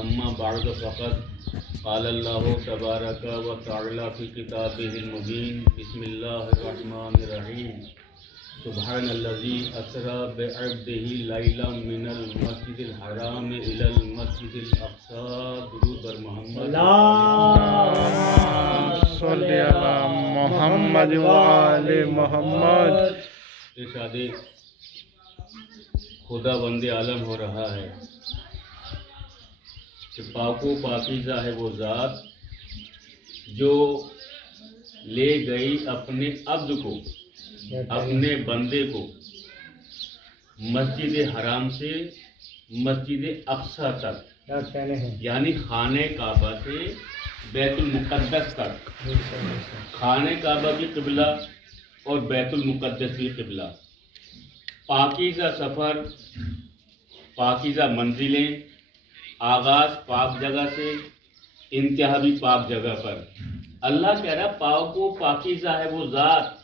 अम्मा बाद फ़क़द क़ाल अल्लाहु तबारक व तआला फ़ी किताबिहिल मुबीन बिस्मिल्लाहिर्रहमानिर्रहीम सुब्हानल्लज़ी अस्रा बिअब्दिही लैलन मिनल मस्जिदिल हराम इलल मस्जिदिल अक़सा दुरूद बर मोहम्मद सल्ली अला मोहम्मद व आले मोहम्मद। इरशादे खुदा बंदे आलम हो रहा है कि पाको पाकीज़ा है वो ज़ात जो ले गई अपने अब्द को, अपने बंदे को मस्जिद हराम से मस्जिद अक़सा तक, यानी खाने काबा से बैतुल मुक़द्दस तक। खाने काबा की क़िबला और बैतुल मुक़द्दस की क़िबला, पाकीज़ा सफ़र, पाकीज़ा मंजिलें, आगाज़ पाक जगह से, इंतहा भी पाक जगह पर। अल्लाह कह रहा पाको पाकीज़ा है वो ज़ात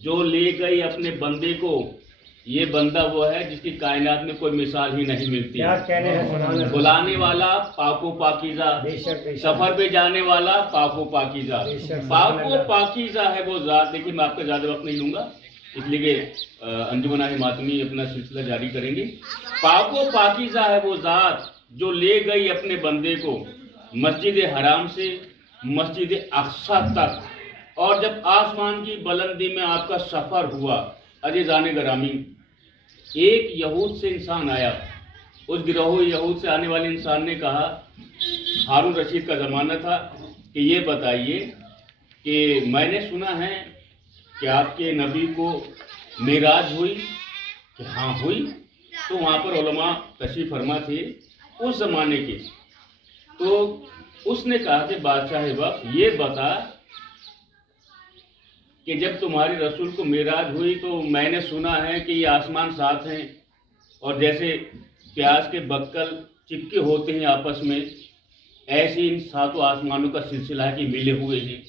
जो ले गई अपने बंदे को। ये बंदा वो है जिसकी कायनात में कोई मिसाल ही नहीं मिलती। बुलाने वाला पाको पाकीज़ा, सफ़र पे जाने वाला पाको पाकीज़ा। पाको पाकीज़ा है वो ज़ात। देखिए मैं आपका ज़्यादा वक्त नहीं लूँगा इसलिए कि अंजुमन मातमी अपना सिलसिला जारी करेंगे। पाको पाकीज़ा है वो ज़ात जो ले गई अपने बंदे को मस्जिद हराम से मस्जिद अक़सा तक। और जब आसमान की बुलंदी में आपका सफ़र हुआ, अज़ीज़ान गिरामी, एक यहूद से इंसान आया। उस गिरोह यहूद से आने वाले इंसान ने कहा, हारून रशीद का ज़माना था, कि ये बताइए कि मैंने सुना है कि आपके नबी को मेराज हुई। कि हाँ हुई। तो वहाँ पर उलमा तशरीफ़ फरमा थे उस ज़माने के। तो उसने कहा कि बादशाह वक्त ये बता कि जब तुम्हारे रसूल को मेराज हुई तो मैंने सुना है कि ये आसमान सात हैं और जैसे प्याज के बक्कल चिपके होते हैं आपस में, ऐसे इन सातों आसमानों का सिलसिला है कि मिले हुए हैं।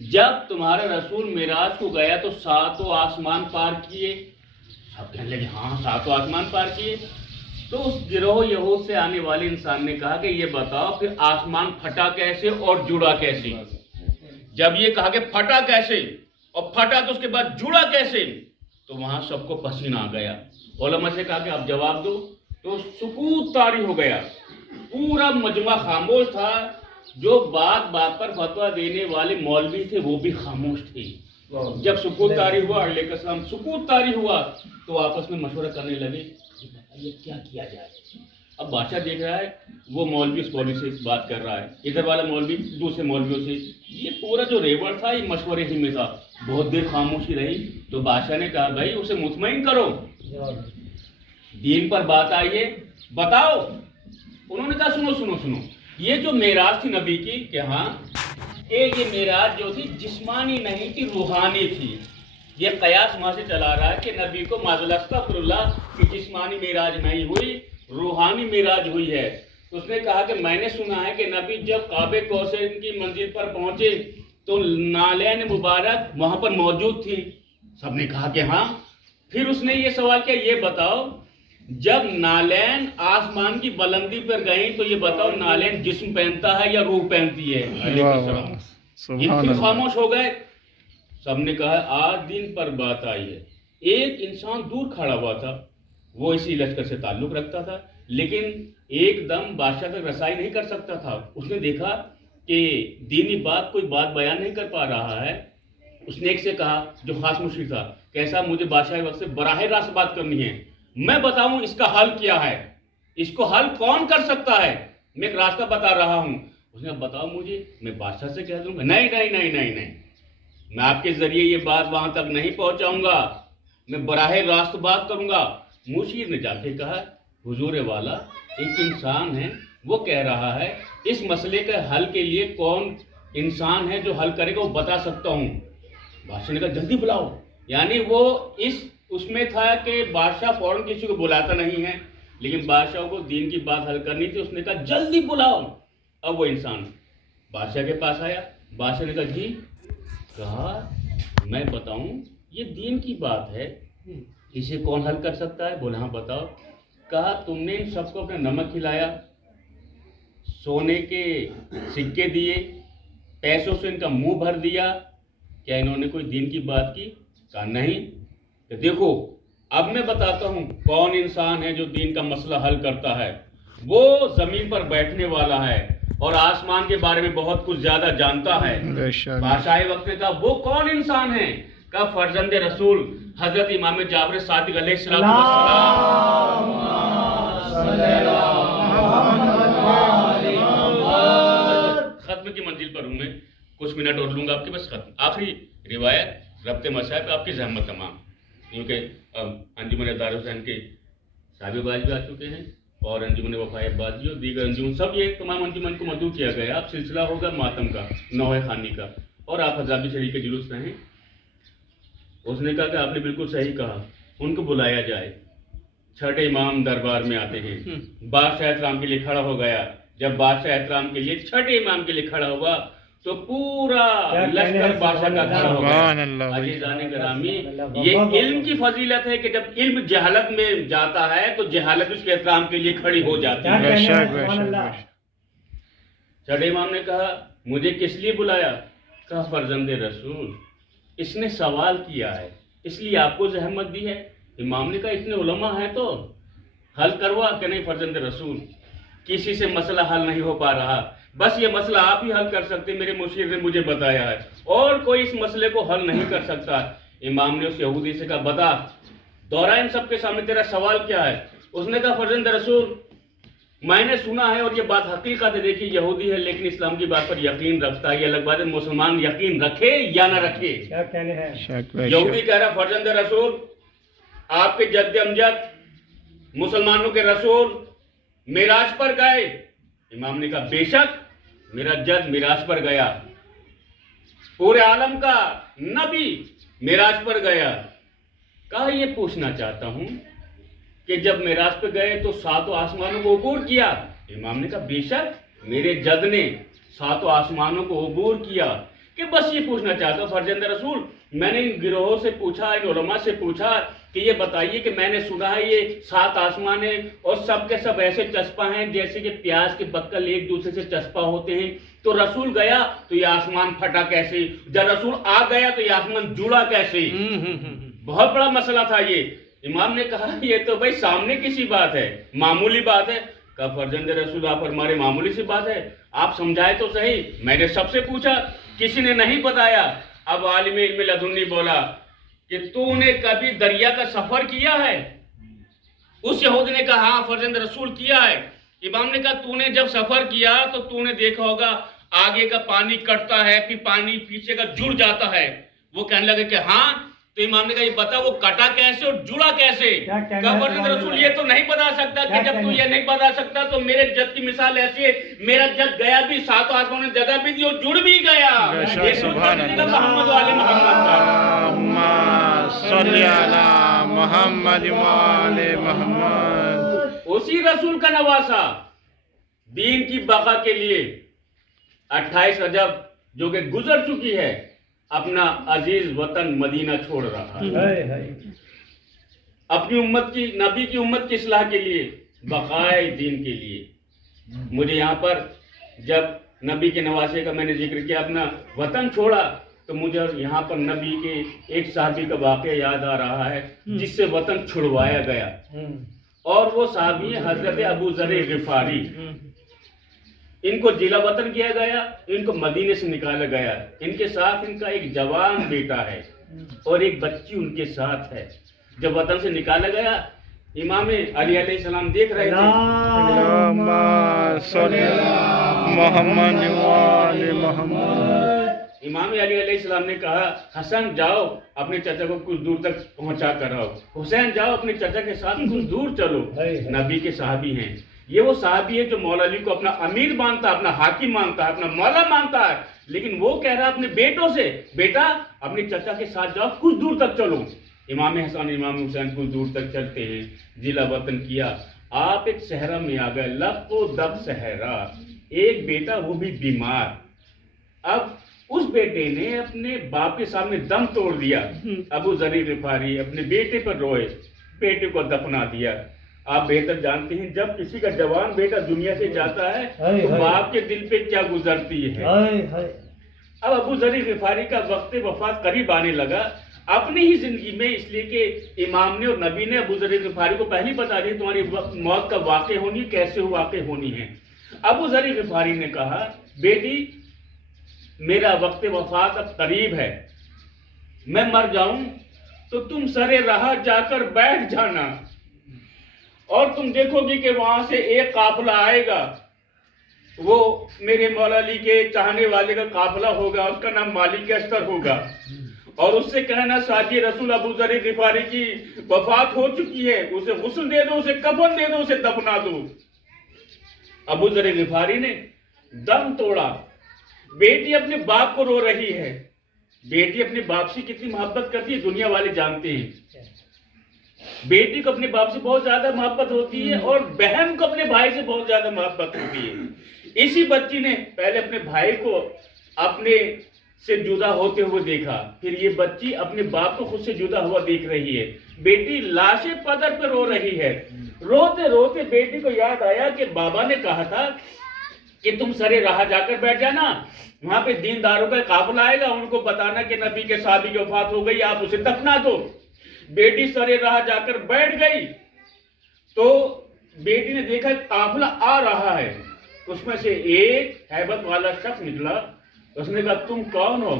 जब तुम्हारा रसूल मेराज को गया तो सातों आसमान पार किए। सब कहने लगे हाँ सातों आसमान पार किए। तो उस गिरोह यहूद से आने वाले इंसान ने कहा कि ये बताओ फिर आसमान फटा कैसे और जुड़ा कैसे। जब ये कहा कि फटा कैसे और फटा तो उसके बाद जुड़ा कैसे, तो वहां सबको पसीना आ गया। उलमा से कहा कि आप जवाब दो। तो सुकूत तारी हो गया, पूरा मजमा खामोश था। जो बात बात पर फतवा देने वाले मौलवी थे वो भी खामोश थे। जब सुकूत तारी हुआ, अलैहिस्सलाम सुकूत तारी हुआ, तो आपस में मशवरा करने लगे ये क्या किया जाए। अब बादशाह देख रहा है वो मौलवी उस मौलवी से बात कर रहा है, इधर वाला मौलवी दूसरे मौलवियों से। ये पूरा जो रेवड़ था ये मशवरे ही में था। बहुत देर खामोशी रही तो बादशाह ने कहा भाई उसे मुतमईन करो, दीन पर बात आई है, बताओ। उन्होंने कहा सुनो सुनो सुनो, ये जो मेराज थी नबी की, कि हाँ ये मेराज जो थी जिस्मानी नहीं थी, रूहानी थी। ये कयास वहां से चला रहा है कि नबी को माज़अल्लाह की जिस्मानी मेराज नहीं हुई, रूहानी मेराज हुई है। तो उसने कहा कि मैंने सुना है कि नबी जब काबे कौसैन की मंजिल पर पहुंचे तो नालैन मुबारक वहां पर मौजूद थी। सबने कहा कि हाँ। फिर उसने ये सवाल किया, ये बताओ जब नालैन आसमान की बुलंदी पर गई तो ये बताओ नालैन जिस्म पहनता है या रूह पहनती है। ये फिर खामोश हो गए। सबने कहा आज दिन पर बात आई है। एक इंसान दूर खड़ा हुआ था, वो इसी लश्कर से ताल्लुक रखता था, लेकिन एकदम बादशाह तक रसाई नहीं कर सकता था। उसने देखा कि दीनी बात कोई बात बयान नहीं कर पा रहा है। उसने एक से कहा जो खास मुश्किल था, कैसा मुझे बादशाह वक्त से बराह रास्त बात करनी है, मैं बताऊं इसका हल क्या है, इसको हल कौन कर सकता है, मैं एक रास्ता बता रहा हूं। उसने कहा बताओ मुझे, मैं बादशाह से कह दूंगा। नहीं नहीं नहीं नहीं नहीं, मैं आपके जरिए ये बात वहां तक नहीं पहुंचाऊंगा, मैं बराह रास्त बात करूंगा। मुशीर ने जाके कहा हुजूर वाला एक इंसान है, वो कह रहा है इस मसले के हल के लिए कौन इंसान है जो हल करेगा वो बता सकता हूँ। बादशाह ने कहा जल्दी बुलाओ। यानी वो इस उसमें था कि बादशाह फौरन किसी को बुलाता नहीं है, लेकिन बादशाह को दीन की बात हल करनी थी। उसने कहा जल्दी बुलाओ। अब वो इंसान बादशाह के पास आया। बादशाह ने कहा जी, कहा मैं बताऊं ये दीन की बात है, इसे कौन हल कर सकता है? बोला हाँ बताओ। कहा तुमने इन सबको अपना नमक खिलाया, सोने के सिक्के दिए, पैसों से इनका मुंह भर दिया, क्या इन्होंने कोई दीन की बात की? कहा नहीं। तो देखो अब मैं बताता हूँ कौन इंसान है जो दीन का मसला हल करता है। वो जमीन पर बैठने वाला है और आसमान के बारे में बहुत कुछ ज्यादा जानता है। बेशक। बादशाह वक्त ने कहा वो कौन इंसान है? कहा फर्जंद रसूल हजरत इमाम जाफर सादिक अलैहिस्सलाम। खत्म की मंजिल पर हूँ मैं, कुछ मिनट और लूंगा आपके, बस खत्म। आखिरी रिवायत रब्ते मसाइब पे आपकी जहमत तमाम, क्योंकि अंजुमन दारुल हुसैन के साहिब बाज भी आ चुके हैं और अंजुमन वफायत बाजी और दीगर अंजुमन, सब ये तमाम अंजुमन को मदऊ किया गया। अब सिलसिला होगा मातम का, नौहे खानी का, और आप हजाबी शरीफ के जुलूस रहें। उसने कहा कि आपने बिल्कुल सही कहा, उनको बुलाया जाए। छठे इमाम दरबार में आते हैं, बादशाह एहतराम के लिए खड़ा हो गया। जब बादशाह एहतराम के लिए छठे इमाम के लिए खड़ा हुआ तो पूरा लश्कर बादशाह का खड़ा हो गया। अजीज़ान गिरामी, ये इल्म की फजीलत है कि जब इल्म जहालत में जाता है तो जहालत उसके एहतराम के लिए खड़ी हो जाती है। छठे इमाम ने कहा मुझे किस लिए बुलाया? कहा फर्जंद रसूल, इसने सवाल किया है इसलिए आपको जहमत दी है। इमाम ने कहा इतने उलमा हैं तो हल करवा के नहीं फर्जंद रसूल, किसी से मसला हल नहीं हो पा रहा, बस ये मसला आप ही हल कर सकते, मेरे मुशीर ने मुझे बताया है, और कोई इस मसले को हल नहीं कर सकता। इमाम ने उस यहूदी से कहा बता, दोहरा इन सबके सामने तेरा सवाल क्या है? उसने कहा फर्जंद रसूल, मैंने सुना है और ये बात हकीकत है, देखिए यहूदी है लेकिन इस्लाम की बात पर यकीन रखता है, ये अलग बात है मुसलमान यकीन रखे या ना रखे। क्या कहने हैं? यहूदी कह रहा फर्जंद रसूल, आपके जद्द अमजद मुसलमानों के रसूल मिराज पर गए। इमाम ने कहा बेशक मेरा जद मिराज पर गया, पूरे आलम का नबी मिराज पर गया। कहा ये पूछना चाहता हूं कि जब मिराज पे गए तो सातों आसमानों को अबूर किया? इमाम ने कहा बेशक मेरे जद ने सातों आसमानों को अबूर किया। कि बस ये पूछना चाहता हूं फर्जंद रसूल, मैंने इन गिरोहों से पूछा, इन उलमा से पूछा कि ये बताइए कि मैंने सुना है ये 7 आसमान है और सब के सब ऐसे चस्पा हैं जैसे कि प्याज के बक्कल एक दूसरे से चस्पा होते हैं। तो रसूल गया तो ये आसमान फटा कैसे? जब रसूल आ गया तो ये आसमान जुड़ा कैसे? बहुत बड़ा मसला था ये। इमाम ने कहा ये तो भाई सामने की सी बात है, मामूली बात है। कहा फर्जंद रसूल आप फरमाए मामूली सी बात है, आप समझाए तो सही। मैंने सबसे पूछा, किसी ने नहीं बताया। अब आलिम इल्म लदुन्नी बोला कि तूने कभी दरिया का सफर किया है? उस यहूदी ने कहा हाँ फर्जंद रसूल किया है। इमाम ने कहा तूने जब सफर किया तो तूने देखा होगा आगे का पानी कटता है फिर पानी पीछे का जुड़ जाता है। वो कहने लगे कि हाँ। तो इमाम ने कहा ये बता वो कटा कैसे और जुड़ा कैसे? कहा फर्जंद रसूल ये तो नहीं बता सकता कि जब तू ये नहीं बता सकता तो मेरे जद की मिसाल ऐसी है, मेरा जद गया भी सातों आसमानों ने जगह भी दी और जुड़ भी गया। उसी रसूल का नवासा दीन की बका के लिए 28 रजब जो कि गुजर चुकी है अपना अजीज वतन मदीना छोड़ रहा है, अपनी उम्मत की नबी की उम्मत की इस्लाह के लिए, बकाए दीन के लिए। मुझे यहाँ पर जब नबी के नवासे का मैंने जिक्र किया, अपना वतन छोड़ा, तो मुझे यहाँ पर नबी के एक साहबी का वाक़या याद आ रहा है जिससे वतन छुड़वाया गया, और वो साहबी हजरत अबू ज़र ग़िफ़ारी। इनको जिला वतन किया गया, इनको मदीने से निकाला गया। इनके साथ इनका एक जवान बेटा है और एक बच्ची उनके साथ है। जब वतन से निकाला गया, इमाम अली अलैहिस्सलाम देख रहे थे। इमाम अली अलैहिस्सलाम ने कहा हसन जाओ अपने चाचा को कुछ दूर तक पहुंचा कर आओ, हुसैन जाओ अपने चाचा के साथ कुछ दूर चलो। नबी के साहबी हैं, ये वो साहबी है जो मौला अली को अपना अमीर मानता है, अपना हाकिम मानता है, अपना मौला मानता है, लेकिन वो कह रहा है अपने बेटों से बेटा अपने चाचा के साथ जाओ कुछ दूर तक चलो। इमाम हसन इमाम हुसैन कुछ दूर तक चलते हैं, जिला वतन किया। आप एक सहरा में आ गए, लफ्ज़ो दब सहरा, एक बेटा वो भी बीमार। अब उस बेटे ने अपने बाप के सामने दम तोड़ दिया। अबू ज़र ग़िफ़ारी अपने बेटे पर रोए, बेटे को दफना दिया। آپ بہتر جانتے ہیں جب کسی کا جوان بیٹا دنیا سے جاتا ہے تو باپ کے دل پہ کیا گزرتی ہے۔ اب ابو ذر غفاری کا وقت وفات قریب آنے لگا اپنی ہی زندگی میں، اس لیے کہ امام نے اور نبی نے ابو ذر غفاری کو پہلے بتا دی تمہاری موت کا واقع ہونی کیسے واقع ہونی ہے۔ ابو ذر غفاری نے کہا بیٹی میرا وقت وفات اب قریب ہے، میں مر جاؤں تو تم سرے راہ جا کر بیٹھ جانا اور تم دیکھو گی کہ وہاں سے ایک قافلہ آئے گا، وہ میرے مولا علی کے چاہنے والے کا قافلہ ہوگا، اس کا نام مالک استر ہوگا، اور اس سے کہنا ساتھی رسول ابو ذر غفاری کی وفات ہو چکی ہے، اسے غسل دے دو، اسے کفن دے دو، اسے دفنا دو۔ ابو ذر غفاری نے دم توڑا۔ بیٹی اپنے باپ کو رو رہی ہے۔ بیٹی اپنے باپ سے کتنی محبت کرتی ہے دنیا والے جانتے ہیں۔ بیٹی کو اپنے باپ سے بہت زیادہ محبت ہوتی ہے اور بہن کو اپنے بھائی سے بہت زیادہ محبت ہوتی ہے۔ اسی بچی نے پہلے اپنے بھائی کو اپنے سے جدا ہوتے ہوئے دیکھا، پھر یہ بچی اپنے باپ کو خود سے جدا ہوا دیکھ رہی ہے۔ بیٹی لاش پدر پہ رو رہی ہے۔ روتے روتے بیٹی کو یاد آیا کہ بابا نے کہا تھا کہ تم سرے راہ جا کر بیٹھ جانا، وہاں پہ دینداروں کا قافلہ آئے گا، ان کو بتانا کہ نبی کے صحابی کی وفات ہو گئی، آپ اسے دفنا دو۔ بیٹی سرے راہ جا کر بیٹھ گئی تو بیٹی نے دیکھا قافلہ آ رہا ہے، اس میں سے ایک ہیبت والا شخص نکلا۔ اس نے کہا تم کون ہو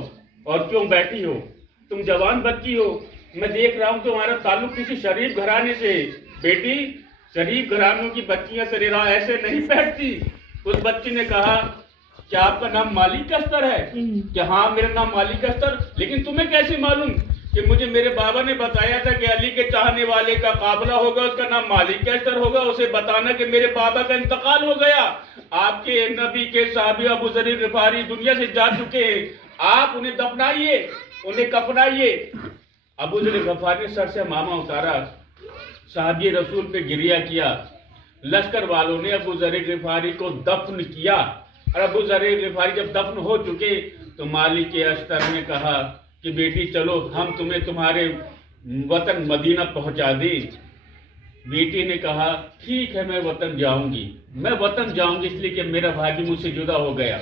اور کیوں بیٹھی ہو؟ تم جوان بچی ہو، میں دیکھ رہا ہوں تمہارا تعلق کسی شریف گھرانے سے ہے۔ بیٹی شریف گھرانوں کی بچیاں سرے راہ ایسے نہیں بیٹھتی۔ اس بچی نے کہا کیا آپ کا نام مالک استر ہے؟ کہ ہاں میرا نام مالک استر، لیکن تمہیں کیسے معلوم؟ کہ مجھے میرے بابا نے بتایا تھا کہ علی کے چاہنے والے کا قافلہ ہوگا، اس کا نام مالک استر ہوگا، اسے بتانا کہ میرے بابا کا انتقال ہو گیا، آپ کے نبی کے صحابی ابو ذر غفاری دنیا سے جا چکے ہیں، آپ انہیں دفنائیے، انہیں کفنائیے۔ ابو ذر غفاری نے سر سے ماما اتارا، صحابی رسول پہ گریہ کیا۔ لشکر والوں نے ابو ذر غفاری کو دفن کیا، اور ابو ذر غفاری جب دفن ہو چکے تو مالک استر نے کہا کہ بیٹی چلو ہم تمہیں تمہارے وطن مدینہ پہنچا دیں۔ بیٹی نے کہا ٹھیک ہے میں وطن جاؤں گی، میں وطن جاؤں گی اس لیے کہ میرا بھائی بھی مجھ سے جدا ہو گیا،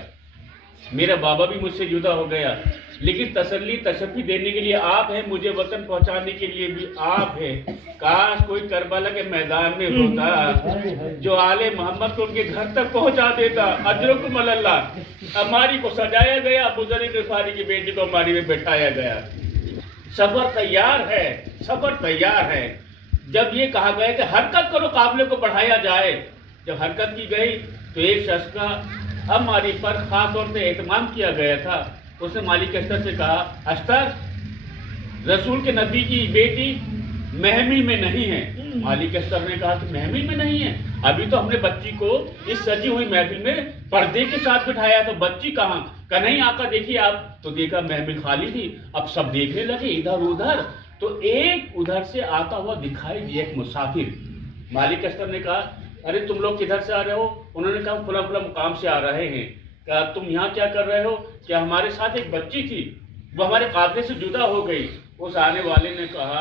میرا بابا بھی مجھ سے جدا ہو گیا، لیکن تسلی تشفی دینے کے لیے آپ ہیں، مجھے وطن پہنچانے کے لیے بھی آپ ہیں۔ کاش کوئی کربلا کے میدان میں ہوتا جو آل محمد کو ان کے گھر تک پہنچا دیتا۔ اجرکم اللہ۔ ہماری کو سجایا گیا، ابو ذر غفاری کی بیٹی کو ہماری میں بٹھایا گیا۔ سفر تیار ہے، سفر تیار ہے۔ جب یہ کہا گیا کہ حرکت کرو قافلے کو بڑھایا جائے، جب حرکت کی گئی تو ایک شخص کا ہماری پر خاص طور سے اہتمام کیا گیا تھا۔ اس نے مالک استر سے کہا استر رسول کے نبی کی بیٹی محمل میں نہیں ہے۔ مالک استر نے کہا کہ محمل میں نہیں ہے؟ ابھی تو ہم نے بچی کو اس سجی ہوئی محفل میں پردے کے ساتھ بٹھایا تو بچی کہاں؟ کہ نہیں آقا دیکھیے آپ، تو دیکھا محمل خالی تھی۔ اب سب دیکھنے لگے ادھر ادھر، تو ایک ادھر سے آتا ہوا دکھائی دیا ایک مسافر۔ مالک استر نے کہا ارے تم لوگ کدھر سے آ رہے ہو؟ انہوں نے کہا فلاں فلاں مقام سے آ رہے ہیں۔ کہا تم یہاں کیا کر رہے ہو؟ کہ ہمارے ساتھ ایک بچی تھی، وہ ہمارے قافلے سے جدا ہو گئی۔ اس آنے والے نے کہا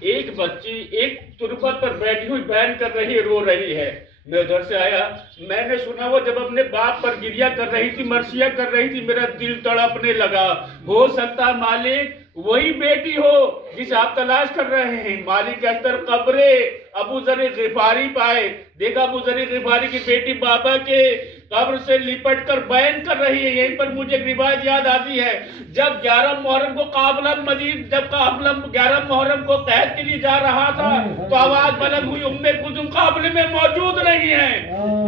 ایک بچی ایک تربت پر بیٹھی ہوئی بہن کر رہی ہے، رو رہی ہے۔ میں ادھر سے آیا، میں نے سنا وہ جب اپنے باپ پر گریہ کر رہی تھی، مرثیہ کر رہی تھی، میرا دل تڑپنے لگا۔ ہو سکتا مالک وہی بیٹی ہو جسے آپ تلاش کر رہے ہیں۔ مالک استر قبر ابو ذر غفاری پائے، دیکھا ابو ذر غفاری کی بیٹی بابا کے قبر سے لپٹ کر بیان کر رہی ہے۔ یہیں پر مجھے ایک روایت یاد آتی ہے، جب 11 محرم کو قافلہ 11 محرم کو قید کے لیے جا رہا تھا تو آواز بلند ہوئی ام کلثوم قافلے میں موجود نہیں ہے۔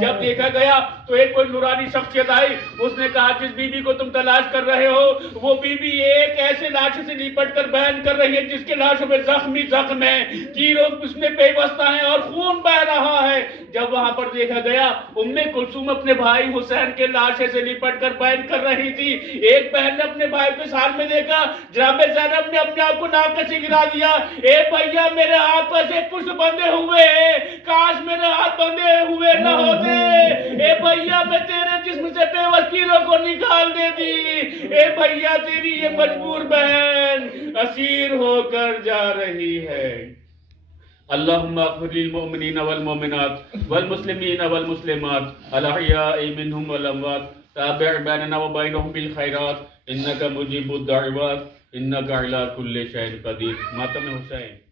جب دیکھا گیا تو ایک کوئی نورانی شخصیت آئی، اس نے کہا جس بی بی کو تم تلاش کر رہے ہو وہ بی بی ایک ایسے لاش سے لپٹ کر بیان کر رہی ہے جس کے لاشوں میں زخمی زخم ہے، تیروں اس میں پیوستہ ہیں اور خون بہ رہا ہے۔ جب وہاں پر دیکھا گیا ام کلثوم اپنے بھائی حسین کے لاشے سے لپٹ کر بیان کر رہی تھی۔ ایک بہن نے اپنے بھائی کو سال میں دیکھا، جناب زینب نے اپنے آپ کو ناک سے گرا دیا، اے بھیا میرے ہاتھ پر سے کچھ بندھے ہوئے ہیں، کاش میرے ہاتھ بندھے ہوئے نہ ہوتے، اے بھیا میں تیرے جسم سے پیوستیروں کو نکال دیتی، اے بھیا تیری یہ مجبور بہن اسیر ہو کر جا رہی ہے۔ اللهم اغفر للمؤمنين والمؤمنات والمسلمين والمسلمات الأحياء منهم والأموات تابع بيننا وبينهم بالخيرات إنك مجيب الدعوات إنك على كل شيء قدير. ماتم حسین.